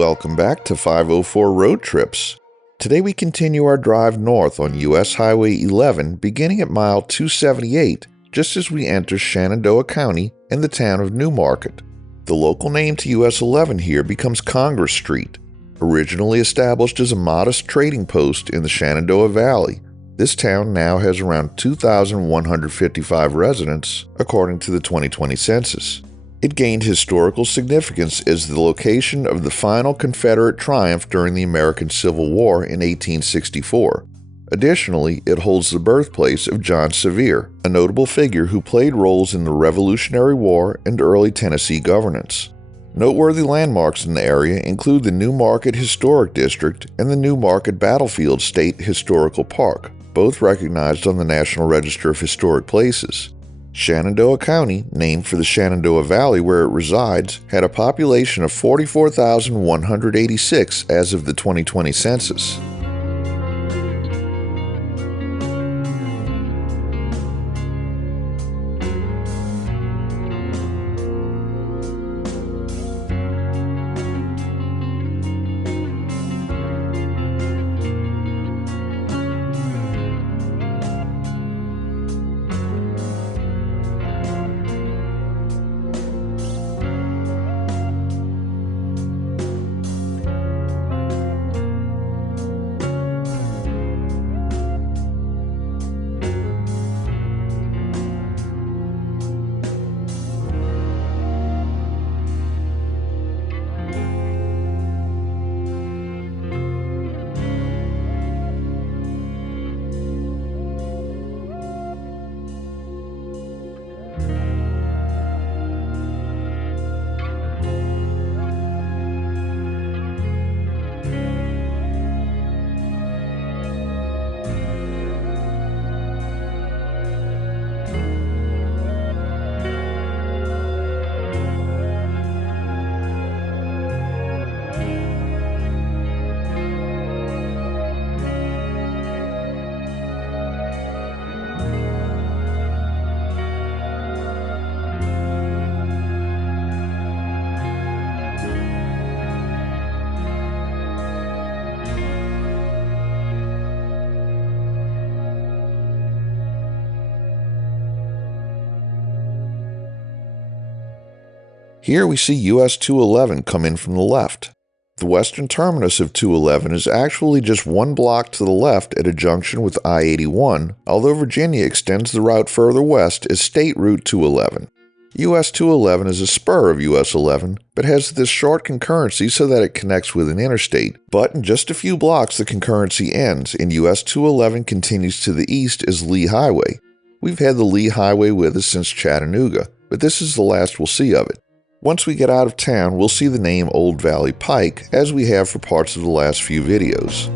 Welcome back to 504 Road Trips. Today we continue our drive north on US Highway 11 beginning at mile 278 just as we enter Shenandoah County and the town of Newmarket. The local name to US 11 here becomes Congress Street. Originally established as a modest trading post in the Shenandoah Valley, this town now has around 2,155 residents according to the 2020 census. It gained historical significance as the location of the final Confederate triumph during the American Civil War in 1864. Additionally, it holds the birthplace of John Sevier, a notable figure who played roles in the Revolutionary War and early Tennessee governance. Noteworthy landmarks in the area include the Newmarket Historic District and the Newmarket Battlefield State Historical Park, both recognized on the National Register of Historic Places. Shenandoah County, named for the Shenandoah Valley where it resides, had a population of 44,186 as of the 2020 census. Here we see US 211 come in from the left. The western terminus of 211 is actually just one block to the left at a junction with I-81, although Virginia extends the route further west as State Route 211. US 211 is a spur of US 11, but has this short concurrency so that it connects with an interstate. But in just a few blocks the concurrency ends, and US 211 continues to the east as Lee Highway. We've had the Lee Highway with us since Chattanooga, but this is the last we'll see of it. Once we get out of town, we'll see the name Old Valley Pike, as we have for parts of the last few videos.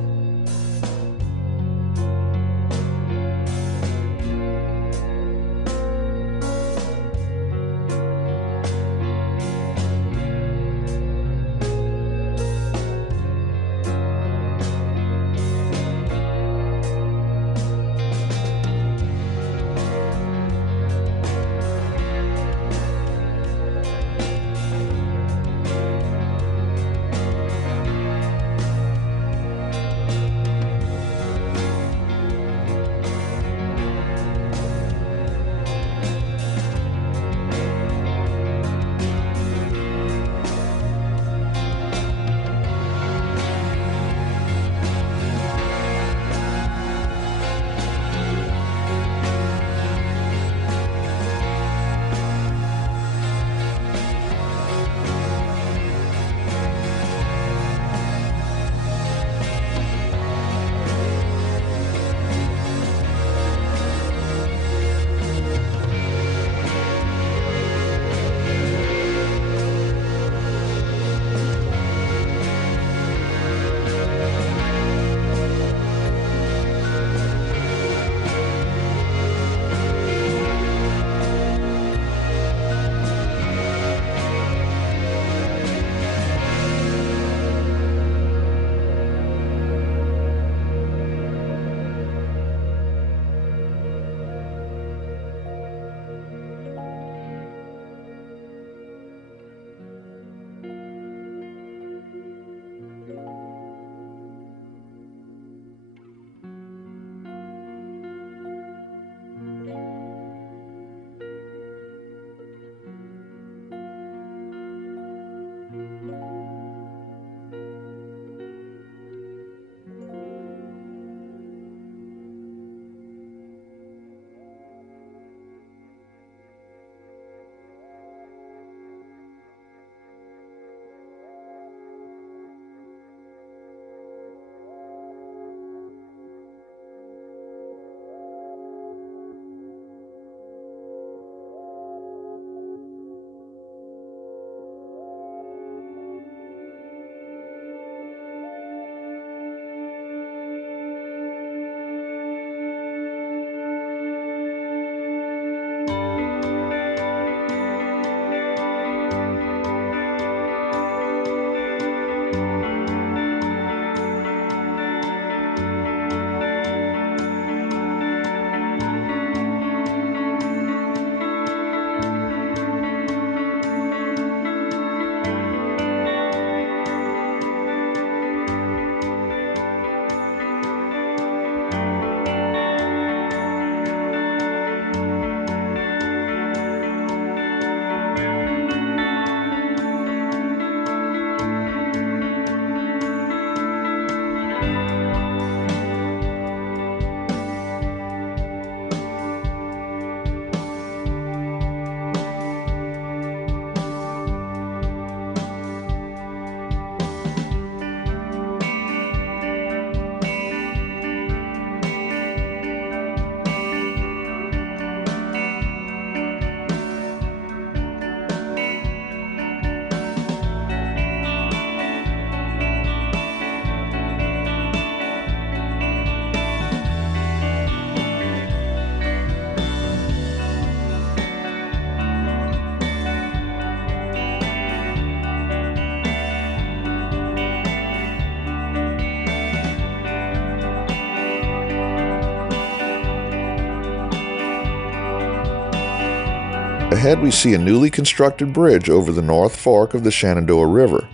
Ahead we see a newly constructed bridge over the North Fork of the Shenandoah River.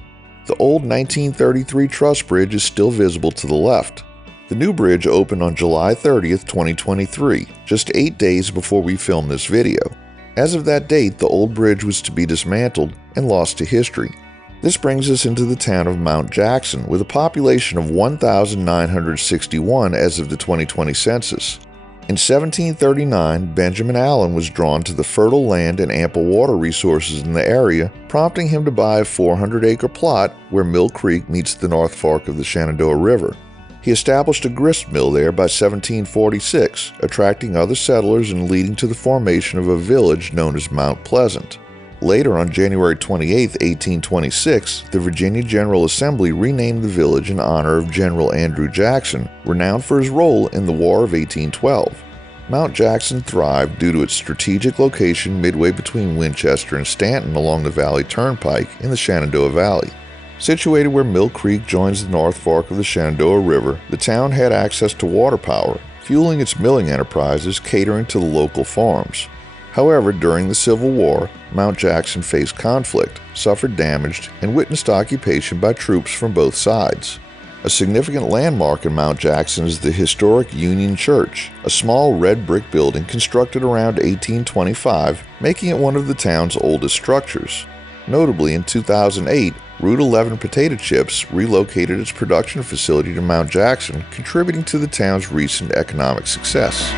The old 1933 truss bridge is still visible to the left. The new bridge opened on July 30th, 2023, just 8 days before we filmed this video. As of that date, the old bridge was to be dismantled and lost to history. This brings us into the town of Mount Jackson, with a population of 1,961 as of the 2020 census. In 1739, Benjamin Allen was drawn to the fertile land and ample water resources in the area, prompting him to buy a 400-acre plot where Mill Creek meets the North Fork of the Shenandoah River. He established a grist mill there by 1746, attracting other settlers and leading to the formation of a village known as Mount Pleasant. Later, on January 28, 1826, the Virginia General Assembly renamed the village in honor of General Andrew Jackson, renowned for his role in the War of 1812. Mount Jackson thrived due to its strategic location midway between Winchester and Stanton along the Valley Turnpike in the Shenandoah Valley. Situated where Mill Creek joins the North Fork of the Shenandoah River, the town had access to water power, fueling its milling enterprises catering to the local farms. However, during the Civil War, Mount Jackson faced conflict, suffered damage, and witnessed occupation by troops from both sides. A significant landmark in Mount Jackson is the historic Union Church, a small red brick building constructed around 1825, making it one of the town's oldest structures. Notably, in 2008, Route 11 Potato Chips relocated its production facility to Mount Jackson, contributing to the town's recent economic success.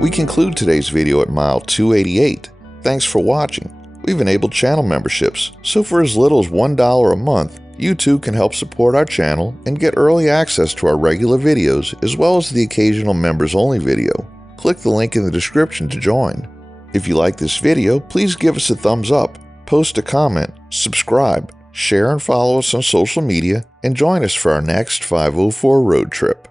We conclude today's video at mile 288. Thanks for watching. We've enabled channel memberships, so for as little as $1 a month, you too can help support our channel and get early access to our regular videos as well as the occasional members-only video. Click the link in the description to join. If you like this video, please give us a thumbs up, post a comment, subscribe, share and follow us on social media, and join us for our next 504 road trip.